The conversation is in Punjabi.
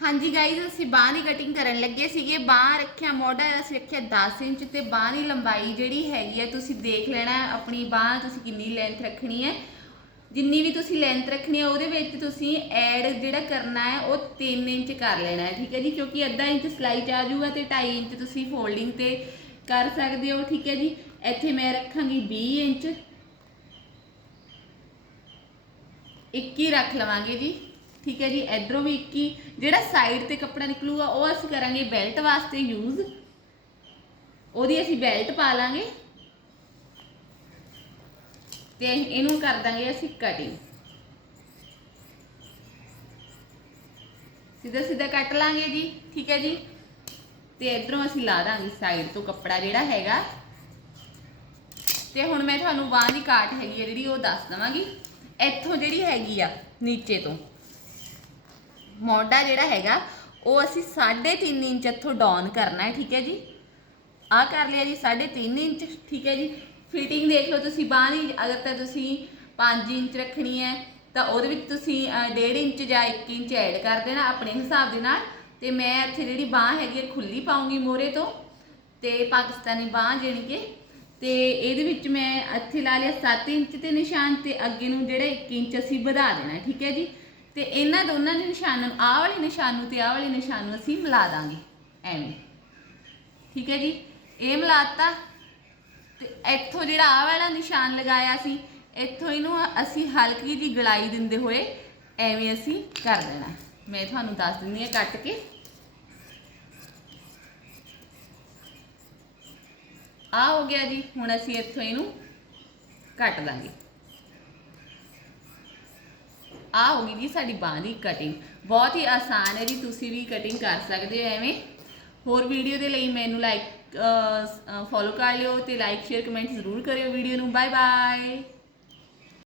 ਹਾਂਜੀ ਗਾਈਜ਼ ਅਸੀਂ ਬਾਹ ਦੀ ਕਟਿੰਗ ਕਰਨ ਲੱਗੇ ਸੀਗੇ। ਬਾਹ ਰੱਖਿਆ ਮੋਢਾ, ਅਸੀਂ ਰੱਖਿਆ 10 ਇੰਚ ਤੇ ਬਾਹ ਦੀ ਲੰਬਾਈ ਜਿਹੜੀ ਹੈਗੀ ਹੈ ਤੁਸੀਂ ਦੇਖ ਲੈਣਾ ਆਪਣੀ ਬਾਹ ਤੁਸੀਂ ਕਿੰਨੀ ਲੈਂਥ ਰੱਖਣੀ ਹੈ। ਜਿੰਨੀ ਵੀ ਤੁਸੀਂ ਲੈਂਥ ਰੱਖਣੀ ਹੈ, ਉਹਦੇ ਵਿੱਚ ਤੁਸੀਂ ਐਡ ਜਿਹੜਾ ਕਰਨਾ ਹੈ, ਉਹ 3 ਇੰਚ ਕਰ ਲੈਣਾ ਹੈ, ਠੀਕ ਹੈ ਜੀ? ਕਿਉਂਕਿ ਅੱਧਾ ਇੰਚ ਸਲਾਈ ਚ ਆ ਜਾਊਗਾ ਤੇ 2.5 ਇੰਚ ਤੁਸੀਂ ਫੋਲਡਿੰਗ ਤੇ ਕਰ ਸਕਦੇ ਹੋ, ਠੀਕ ਹੈ ਜੀ? ਇੱਥੇ ਮੈਂ ਰੱਖਾਂਗੀ 20 ਇੰਚ। 21 ਰੱਖ ਲਵਾਂਗੇ ਜੀ। ਠੀਕ ਹੈ ਜੀ, ਇਧਰੋਂ ਵੀ 21 ਜਿਹੜਾ ਸਾਈਡ ਤੇ ਕੱਪੜਾ ਨਿਕਲੂਗਾ, ਉਹ ਅਸੀਂ ਕਰਾਂਗੇ ਬੈਲਟ ਵਾਸਤੇ ਯੂਜ਼ ਉਹਦੀ ਅਸੀਂ ਬੈਲਟ ਪਾ ਲਾਂਗੇ। ਤੇ ਇਹਨੂੰ ਕਰ ਦਾਂਗੇ ਅਸੀਂ ਕਟਿੰਗ ਸਿੱਧਾ ਸਿੱਧਾ ਕੱਟ ਲਾਂਗੇ ਜੀ, ਠੀਕ ਹੈ ਜੀ। ਤੇ ਇਧਰੋਂ ਅਸੀਂ ਲਾ ਦਾਂਗੇ ਸਾਈਡ ਤੋਂ ਕੱਪੜਾ ਜਿਹੜਾ ਹੈਗਾ। ਤੇ ਹੁਣ ਮੈਂ ਤੁਹਾਨੂੰ ਬਾਂਹ ਦੀ ਕਾਟ ਹੈਗੀ ਆ ਜਿਹੜੀ, ਉਹ ਦੱਸ ਦਵਾਂਗੀ। ਇੱਥੋਂ ਜਿਹੜੀ ਹੈਗੀ ਆ, ਨੀਚੇ ਤੋਂ। ਮੋਢਾ ਜਿਹੜਾ ਹੈਗਾ, ਉਹ ਅਸੀਂ 3.5 ਇੰਚ ਇੱਥੋਂ ਡਾਊਨ ਕਰਨਾ ਹੈ, ਠੀਕ ਹੈ ਜੀ? ਆ ਕਰ ਲਿਆ ਜੀ 3.5 ਇੰਚ, ਠੀਕ ਹੈ ਜੀ? ਫਿਟਿੰਗ ਦੇਖ ਲਓ ਤੁਸੀਂ, ਬਾਂਹ ਦੀ, ਅਗਰ ਤਾਂ ਤੁਸੀਂ 5 ਇੰਚ ਰੱਖਣੀ ਹੈ, ਤਾਂ ਉਹਦੇ ਵਿੱਚ ਤੁਸੀਂ 1.5 ਇੰਚ ਜਾਂ 1 ਇੰਚ ਐਡ ਕਰ ਦੇਣਾ ਆਪਣੇ ਹਿਸਾਬ ਦੇ ਨਾਲ। ਤੇ ਮੈਂ ਇੱਥੇ ਜਿਹੜੀ ਬਾਂਹ ਹੈਗੀ ਹੈ ਖੁੱਲੀ ਪਾਉਂਗੀ ਮੋਰੇ ਤੋਂ, ਤੇ ਪਾਕਿਸਤਾਨੀ ਬਾਂਹ ਜਿਹੜੀ ਕਿ। ਤੇ ਇਹਦੇ ਵਿੱਚ ਮੈਂ ਇੱਥੇ ਲਾ ਲਿਆ 7 ਇੰਚ ਤੇ ਨਿਸ਼ਾਨ, ਤੇ ਅੱਗੇ ਨੂੰ ਜਿਹੜਾ 1 ਇੰਚ ਅਸੀਂ ਵਧਾ ਦੇਣਾ ਠੀਕ ਹੈ ਜੀ? ਤੇ ਇਹਨਾਂ ਦੋਨਾਂ ਦੇ ਨਿਸ਼ਾਨਾਂ ਨੂੰ, ਆਹ ਵਾਲੇ ਨਿਸ਼ਾਨ ਨੂੰ ਤੇ ਆਹ ਵਾਲੇ ਨਿਸ਼ਾਨ ਨੂੰ ਅਸੀਂ ਮਿਲਾ ਦਾਂਗੇ, ਐਵੇਂ। ਠੀਕ ਹੈ ਜੀ? ਇਹ ਮਿਲਾਤਾ ਤੇ ਇੱਥੋਂ ਜਿਹੜਾ ਆਹ ਵਾਲਾ ਨਿਸ਼ਾਨ ਲਗਾਇਆ ਸੀ, ਇੱਥੋਂ ਇਹਨੂੰ ਅਸੀਂ ਹਲਕੀ ਜਿਹੀ ਗਲਾਈ ਦਿੰਦੇ ਹੋਏ ਐਵੇਂ ਅਸੀਂ ਕਰ ਦੇਣਾ। ਮੈਂ ਤੁਹਾਨੂੰ ਦੱਸ ਦਿੰਦੀ ਹਾਂ ਕੱਟ ਕੇ। ਆ ਹੋ ਗਿਆ ਜੀ, ਹੁਣ ਅਸੀਂ ਇੱਥੋਂ ਇਹਨੂੰ ਕੱਟ ਦਾਂਗੇ। ਆ ਹੋ ਗਈ ਜੀ ਸਾਡੀ ਬਾਂਹ ਦੀ ਕਟਿੰਗ ਬਹੁਤ ਹੀ ਆਸਾਨ ਹੈ ਜੀ, ਤੁਸੀਂ ਵੀ ਕਟਿੰਗ ਕਰ ਸਕਦੇ ਹੋ ਐਵੇਂ। ਹੋਰ ਵੀਡੀਓ ਦੇ ਲਈ ਮੈਨੂੰ ਲਾਈਕ ਫੋਲੋ ਕਰ ਲਿਓ ਤੇ ਲਾਈਕ ਸ਼ੇਅਰ ਕਮੈਂਟ ਜ਼ਰੂਰ ਕਰਿਓ ਵੀਡੀਓ ਨੂੰ। Bye bye